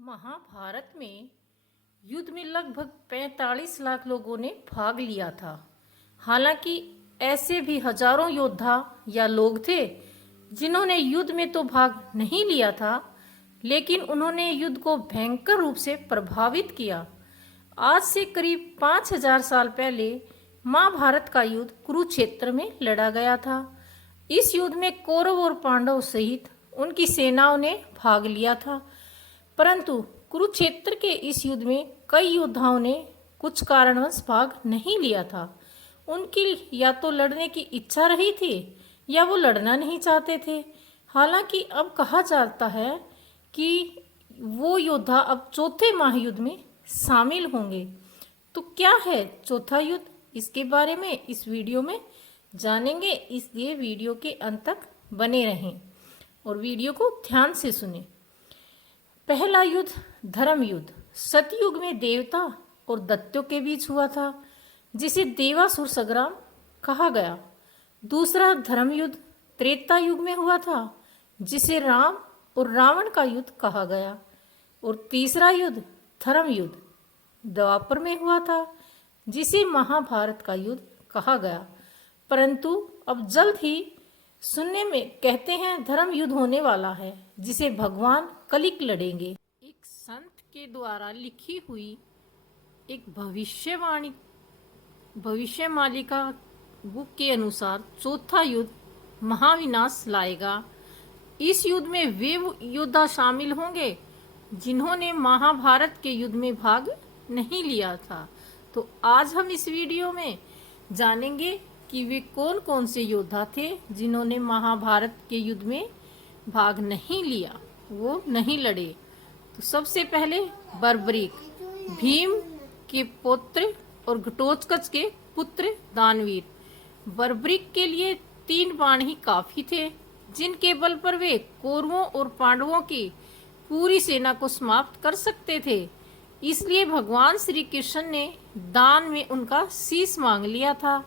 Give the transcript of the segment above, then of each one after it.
महाभारत में युद्ध में लगभग 45 लाख लोगों ने भाग लिया था। हालांकि ऐसे भी हजारों योद्धा या लोग थे जिन्होंने युद्ध में तो भाग नहीं लिया था, लेकिन उन्होंने युद्ध को भयंकर रूप से प्रभावित किया। आज से करीब 5000 साल पहले महाभारत का युद्ध कुरुक्षेत्र में लड़ा गया था। इस युद्ध में कौरव और पांडव सहित उनकी सेनाओं ने भाग लिया था, परंतु कुरुक्षेत्र के इस युद्ध में कई योद्धाओं ने कुछ कारणवश भाग नहीं लिया था। उनकी या तो लड़ने की इच्छा रही थी या वो लड़ना नहीं चाहते थे। हालांकि अब कहा जाता है कि वो योद्धा अब चौथे महायुद्ध में शामिल होंगे। तो क्या है चौथा युद्ध, इसके बारे में इस वीडियो में जानेंगे, इसलिए वीडियो के अंत तक बने रहें और वीडियो को ध्यान से सुनें। पहला युद्ध धर्म युद्ध सतयुग में देवता और दैत्यों के बीच हुआ था, जिसे देवासुर संग्राम कहा गया। दूसरा धर्म युद्ध त्रेता युग में हुआ था, जिसे राम और रावण का युद्ध कहा गया। और तीसरा युद्ध धर्म युद्ध द्वापर में हुआ था, जिसे महाभारत का युद्ध कहा गया। परंतु अब जल्द ही सुनने में कहते हैं धर्म युद्ध होने वाला है, जिसे भगवान कलिक लड़ेंगे। एक संत के द्वारा लिखी हुई एक भविष्यमालिका बुक के अनुसार चौथा युद्ध महाविनाश लाएगा। इस युद्ध में वे योद्धा शामिल होंगे जिन्होंने महाभारत के युद्ध में भाग नहीं लिया था। तो आज हम इस वीडियो में जानेंगे कि वे कौन कौन से योद्धा थे जिन्होंने महाभारत के युद्ध में भाग नहीं लिया, वो नहीं लड़े। तो सबसे पहले बर्बरीक, भीम के पुत्र और घटोत्कच के पुत्र दानवीर। बर्बरीक के लिए 3 बाण ही काफी थे, जिनके बल पर वे कौरवों और पांडवों की पूरी सेना को समाप्त कर सकते थे। इसलिए भगवान श्री कृष्ण ने दान में उनका शीश मांग लिया था।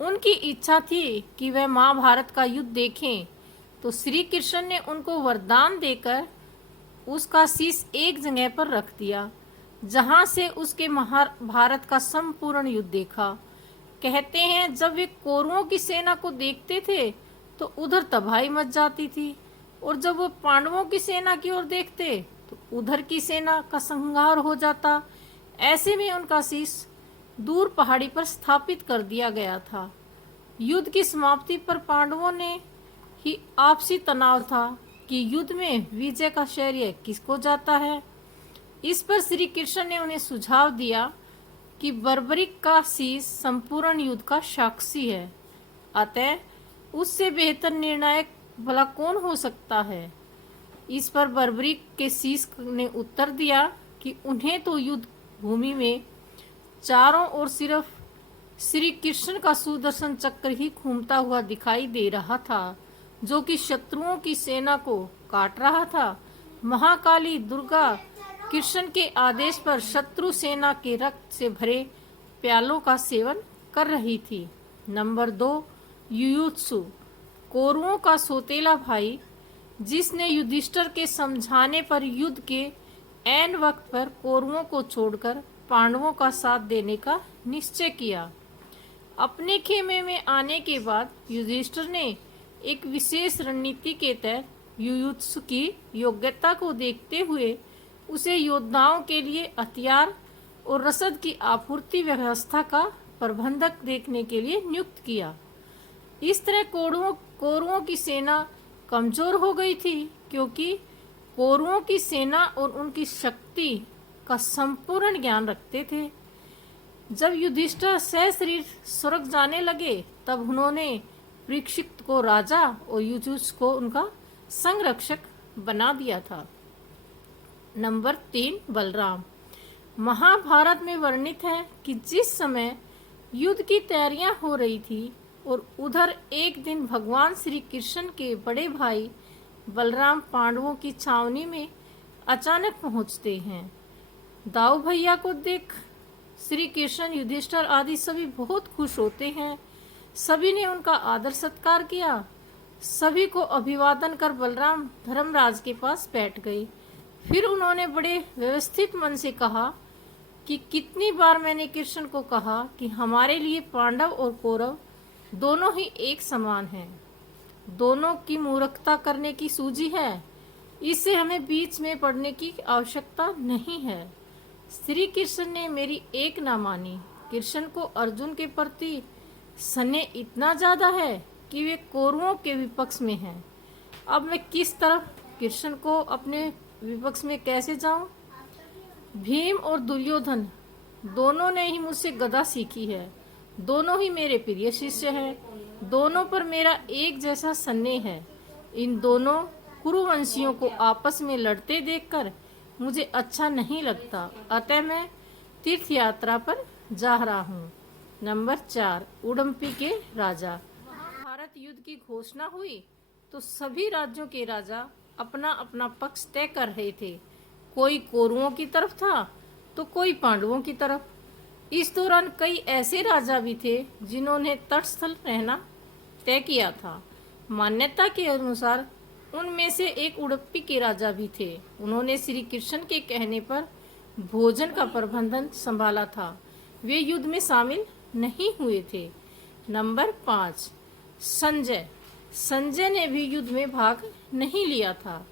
उनकी इच्छा थी कि वह महाभारत का युद्ध देखें, तो श्री कृष्ण ने उनको वरदान देकर उसका शीश एक जगह पर रख दिया, जहां से उसके महाभारत का संपूर्ण युद्ध देखा। कहते हैं जब वे कौरवों की सेना को देखते थे तो उधर तबाही मच जाती थी, और जब वो पांडवों की सेना की ओर देखते तो उधर की सेना का संहार हो जाता। ऐसे में उनका शीश दूर पहाड़ी पर स्थापित कर दिया गया था। युद्ध की समाप्ति पर पांडवों ने ही आपसी तनाव था कि युद्ध में विजय का श्रेय किसको जाता है। इस पर श्री कृष्ण ने उन्हें सुझाव दिया कि बर्बरीक का शीश संपूर्ण युद्ध का साक्षी है, अतः उससे बेहतर निर्णायक भला कौन हो सकता है। इस पर बर्बरीक के शीश ने उत्तर दिया कि उन्हें तो युद्ध भूमि में चारों ओर सिर्फ श्री कृष्ण का सुदर्शन चक्र ही घूमता हुआ दिखाई दे रहा था, जो कि शत्रुओं की सेना को काट रहा था। महाकाली दुर्गा कृष्ण के आदेश पर शत्रु सेना के रक्त से भरे प्यालों का सेवन कर रही थी। नंबर 2, युयुत्सु, कौरवों का सौतेला भाई, जिसने युधिष्ठिर के समझाने पर युद्ध के ऐन वक्त पर कौरवों को छोड़कर पांडवों का साथ देने का निश्चय किया। अपने खेमे में आने के बाद युधिष्ठिर ने एक विशेष रणनीति के तहत युयुत्सु की योग्यता को देखते हुए उसे योद्धाओं के लिए हथियार और रसद की आपूर्ति व्यवस्था का प्रबंधक देखने के लिए नियुक्त किया। इस तरह कौरवों की सेना कमजोर हो गई थी, क्योंकि कौरवों की सेना और उनकी शक्ति का संपूर्ण ज्ञान रखते थे। जब युधिष्ठिर सशरीर स्वर्ग जाने लगे, तब उन्होंने परीक्षित को राजा और युयुत्सु को उनका संरक्षक बना दिया था। नंबर 3, बलराम। महाभारत में वर्णित है कि जिस समय युद्ध की तैयारियां हो रही थी और उधर एक दिन भगवान श्री कृष्ण के बड़े भाई बलराम पांडवों की छावनी में अचानक पहुंचते हैं। दाऊ भैया को देख श्री कृष्ण, युधिष्ठिर आदि सभी बहुत खुश होते हैं। सभी ने उनका आदर सत्कार किया। सभी को अभिवादन कर बलराम धर्मराज के पास बैठ गए। फिर उन्होंने बड़े व्यवस्थित मन से कहा कि कितनी बार मैंने कृष्ण को कहा कि हमारे लिए पांडव और कौरव दोनों ही एक समान हैं, दोनों की मूर्खता करने की सूझी है, इससे हमें बीच में पड़ने की आवश्यकता नहीं है। श्री कृष्ण ने मेरी एक ना मानी। कृष्ण को अर्जुन के प्रति स्नेह इतना ज्यादा है कि वे कौरवों के विपक्ष में हैं। अब मैं किस तरफ कृष्ण को अपने विपक्ष में कैसे जाऊं? भीम और दुर्योधन दोनों ने ही मुझसे गदा सीखी है, दोनों ही मेरे प्रिय शिष्य हैं, दोनों पर मेरा एक जैसा स्नेह है। इन दोनों कुरुवंशियों को आपस में लड़ते देखकर मुझे अच्छा नहीं लगता, अतः मैं तीर्थ यात्रा पर जा रहा हूँ। नंबर 4, उडुपी के राजा। महाभारत युद्ध की घोषणा हुई तो सभी राज्यों के राजा अपना अपना पक्ष तय कर रहे थे। कोई कौरवों की तरफ था तो कोई पांडवों की तरफ। इस दौरान कई ऐसे राजा भी थे जिन्होंने तटस्थ रहना तय किया था। मान्यता के अनुसार उनमें से एक उडुपी के राजा भी थे। उन्होंने श्री कृष्ण के कहने पर भोजन का प्रबंधन संभाला था। वे युद्ध में शामिल नहीं हुए थे। नंबर 5, संजय। संजय ने भी युद्ध में भाग नहीं लिया था।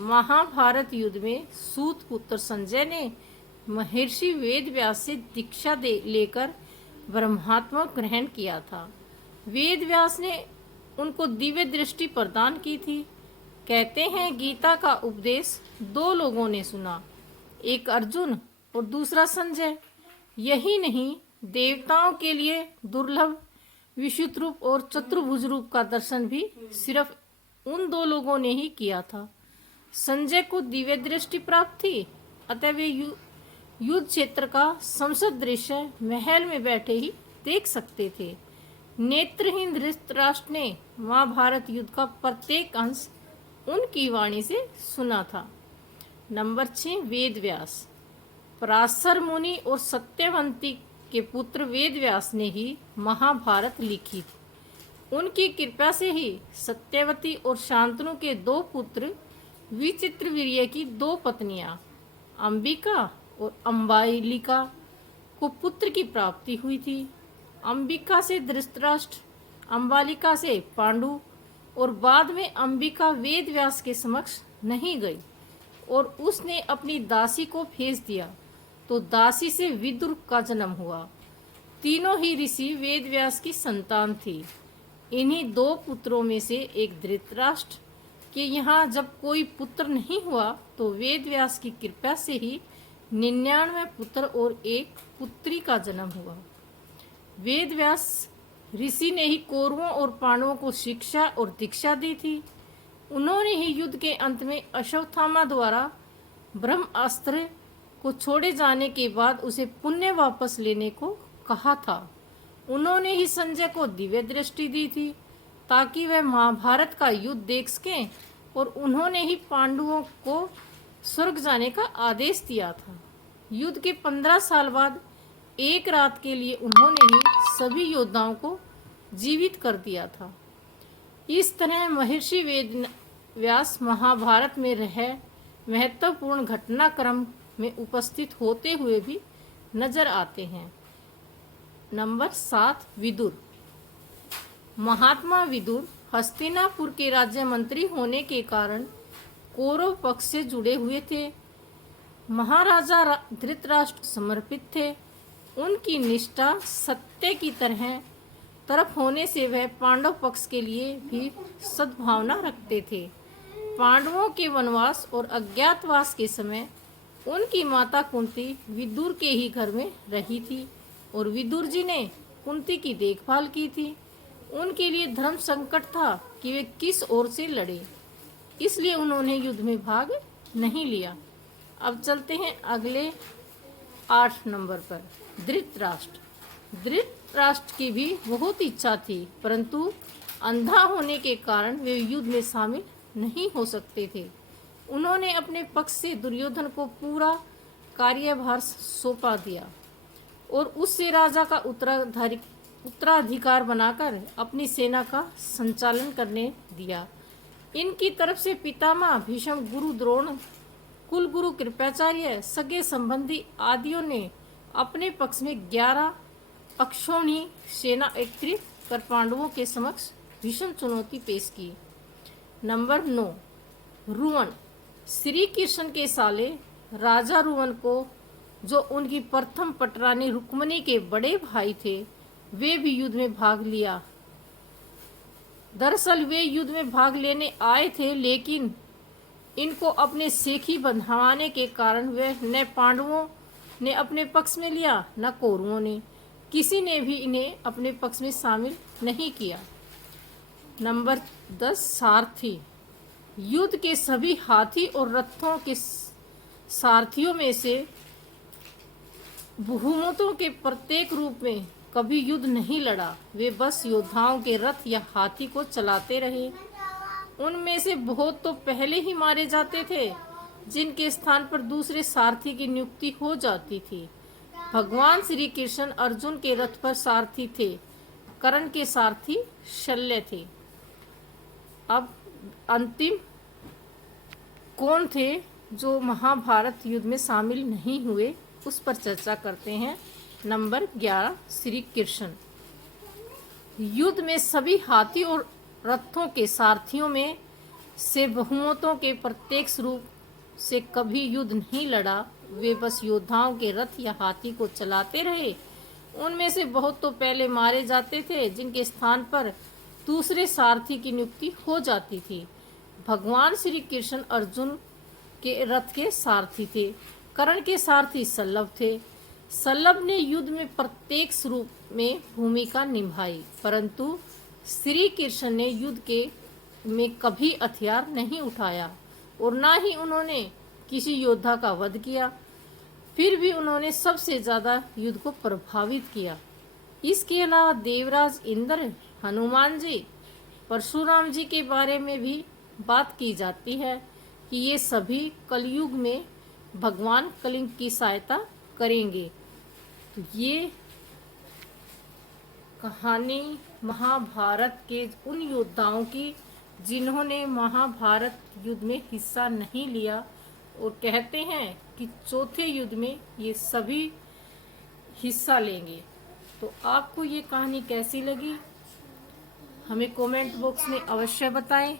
महाभारत युद्ध में सूत पुत्र संजय ने महर्षि वेदव्यास से दीक्षा लेकर ब्रह्मात्म ग्रहण किया था। वेदव्यास ने उनको दिव्य दृष्टि प्रदान की थी। कहते हैं गीता का उपदेश 2 लोगों ने सुना, एक अर्जुन और दूसरा संजय। यही नहीं, देवताओं के लिए दुर्लभ विशुद्ध रूप और चतुर्भुज रूप का दर्शन भी सिर्फ उन 2 लोगों ने ही किया था। संजय को दिव्य दृष्टि प्राप्त थी, अतः वे युद्ध क्षेत्र का समस्त दृश्य महल में बैठे ही देख सकते थे। नेत्रहीन धृतराष्ट्र ने महाभारत युद्ध का प्रत्येक अंश उनकी वाणी से सुना था। नंबर 6, वेदव्यास। पराशर मुनि और सत्यवंती के पुत्र वेदव्यास ने ही महाभारत लिखी थी। उनकी कृपा से ही सत्यवती और शांतनु के 2 पुत्र, विचित्रवीर्य की 2 पत्नियां अंबिका और अम्बालिका को पुत्र की प्राप्ति हुई थी। अंबिका से धृतराष्ट्र, अम्बालिका से पांडु, और बाद में अंबिका वेदव्यास के समक्ष नहीं गई और उसने अपनी दासी को भेज दिया, तो दासी से विदुर का जन्म हुआ। तीनों ही ऋषि वेदव्यास की संतान थी। इन्हीं 2 पुत्रों में से एक धृतराष्ट्र के यहाँ जब कोई पुत्र नहीं हुआ तो वेदव्यास की कृपा से ही 99 पुत्र और 1 पुत्री का जन्म हुआ। वेदव्यास ऋषि ने ही कौरवों और पांडवों को शिक्षा और दीक्षा दी थी। उन्होंने ही युद्ध के अंत में अश्वत्थामा द्वारा ब्रह्मास्त्र को छोड़े जाने के बाद उसे पुण्य वापस लेने को कहा था। उन्होंने ही संजय को दिव्य दृष्टि दी थी ताकि वह महाभारत का युद्ध देख सकें, और उन्होंने ही पांडवों को स्वर्ग जाने का आदेश दिया था। युद्ध के 15 साल बाद एक रात के लिए उन्होंने ही सभी योद्धाओं को जीवित कर दिया था। इस तरह महर्षि वेदव्यास महाभारत में रह महत्वपूर्ण घटनाक्रम में उपस्थित होते हुए भी नजर आते हैं। नंबर 7, विदुर। महात्मा विदुर हस्तिनापुर के राज्य मंत्री होने के कारण कौरव पक्ष से जुड़े हुए थे। महाराजा धृतराष्ट्र समर्पित थे। उनकी निष्ठा सत्य की तरफ होने से वह पांडव पक्ष के लिए भी सद्भावना रखते थे। पांडवों के वनवास और अज्ञातवास के समय उनकी माता कुंती विदुर के ही घर में रही थी और विदुर जी ने कुंती की देखभाल की थी। उनके लिए धर्म संकट था कि वे किस ओर से लड़े, इसलिए उन्होंने युद्ध में भाग नहीं लिया। अब चलते हैं अगले 8 नंबर पर, धृतराष्ट्र। धृतराष्ट्र की भी बहुत इच्छा थी, परंतु अंधा होने के कारण वे युद्ध में शामिल नहीं हो सकते थे। उन्होंने अपने पक्ष से दुर्योधन को पूरा कार्यभार सौंपा दिया और उससे राजा का उत्तराधिकार बनाकर अपनी सेना का संचालन करने दिया। इनकी तरफ से पितामह भीष्म, गुरु द्रोण कुलगुरु कृपाचार्य सगे संबंधी आदियों ने अपने पक्ष में 11 अक्षौणी सेना एकत्रित कर पांडवों के समक्ष भीषण चुनौती पेश की। नंबर 9, रुवन। श्री कृष्ण के साले राजा रुवन को, जो उनकी प्रथम पटरानी रुक्मणी के बड़े भाई थे, वे भी युद्ध में भाग लिया। दरअसल वे युद्ध में भाग लेने आए थे, लेकिन इनको अपने सेखी बंधवाने के कारण वे न पांडवों ने अपने पक्ष में लिया न कौरवों ने, किसी ने भी इन्हें अपने पक्ष में शामिल नहीं किया। नंबर 10, सारथी। युद्ध के सभी हाथी और रथों के सारथियों में से बहुमतों के प्रत्येक रूप में कभी युद्ध नहीं लड़ा। वे बस योद्धाओं के रथ या हाथी को चलाते रहे। उनमें से बहुत तो पहले ही मारे जाते थे, जिनके स्थान पर दूसरे सारथी की नियुक्ति हो जाती थी। भगवान श्री कृष्ण अर्जुन के रथ पर सारथी थे, कर्ण के सारथी शल्य थे। अब अंतिम कौन थे जो महाभारत युद्ध में शामिल नहीं हुए, उस पर चर्चा करते हैं। नंबर 11, श्री कृष्ण। युद्ध में सभी हाथी और रथों के सारथियों में से बहुमतों के प्रत्येक रूप से कभी युद्ध नहीं लड़ा। वे बस योद्धाओं के रथ या हाथी को चलाते रहे। उनमें से बहुत तो पहले मारे जाते थे, जिनके स्थान पर दूसरे सारथी की नियुक्ति हो जाती थी। भगवान श्री कृष्ण अर्जुन के रथ के सारथी थे। कर्ण के सारथी सल्लभ थे। सल्लभ ने युद्ध में प्रत्येक रूप में भूमिका निभाई, परंतु श्री कृष्ण ने युद्ध के में कभी हथियार नहीं उठाया और न ही उन्होंने किसी योद्धा का वध किया। फिर भी उन्होंने सबसे ज्यादा युद्ध को प्रभावित किया। इसके अलावा देवराज इंद्र, हनुमान जी, परशुराम जी के बारे में भी बात की जाती है कि ये सभी कलयुग में भगवान कलिंग की सहायता करेंगे। तो ये कहानी महाभारत के उन योद्धाओं की जिन्होंने महाभारत युद्ध में हिस्सा नहीं लिया, और कहते हैं कि चौथे युद्ध में ये सभी हिस्सा लेंगे। तो आपको ये कहानी कैसी लगी, हमें कमेंट बॉक्स में अवश्य बताएं।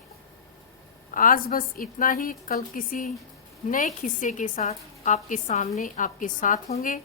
आज बस इतना ही। कल किसी नए किस्से के साथ आपके सामने, आपके साथ होंगे।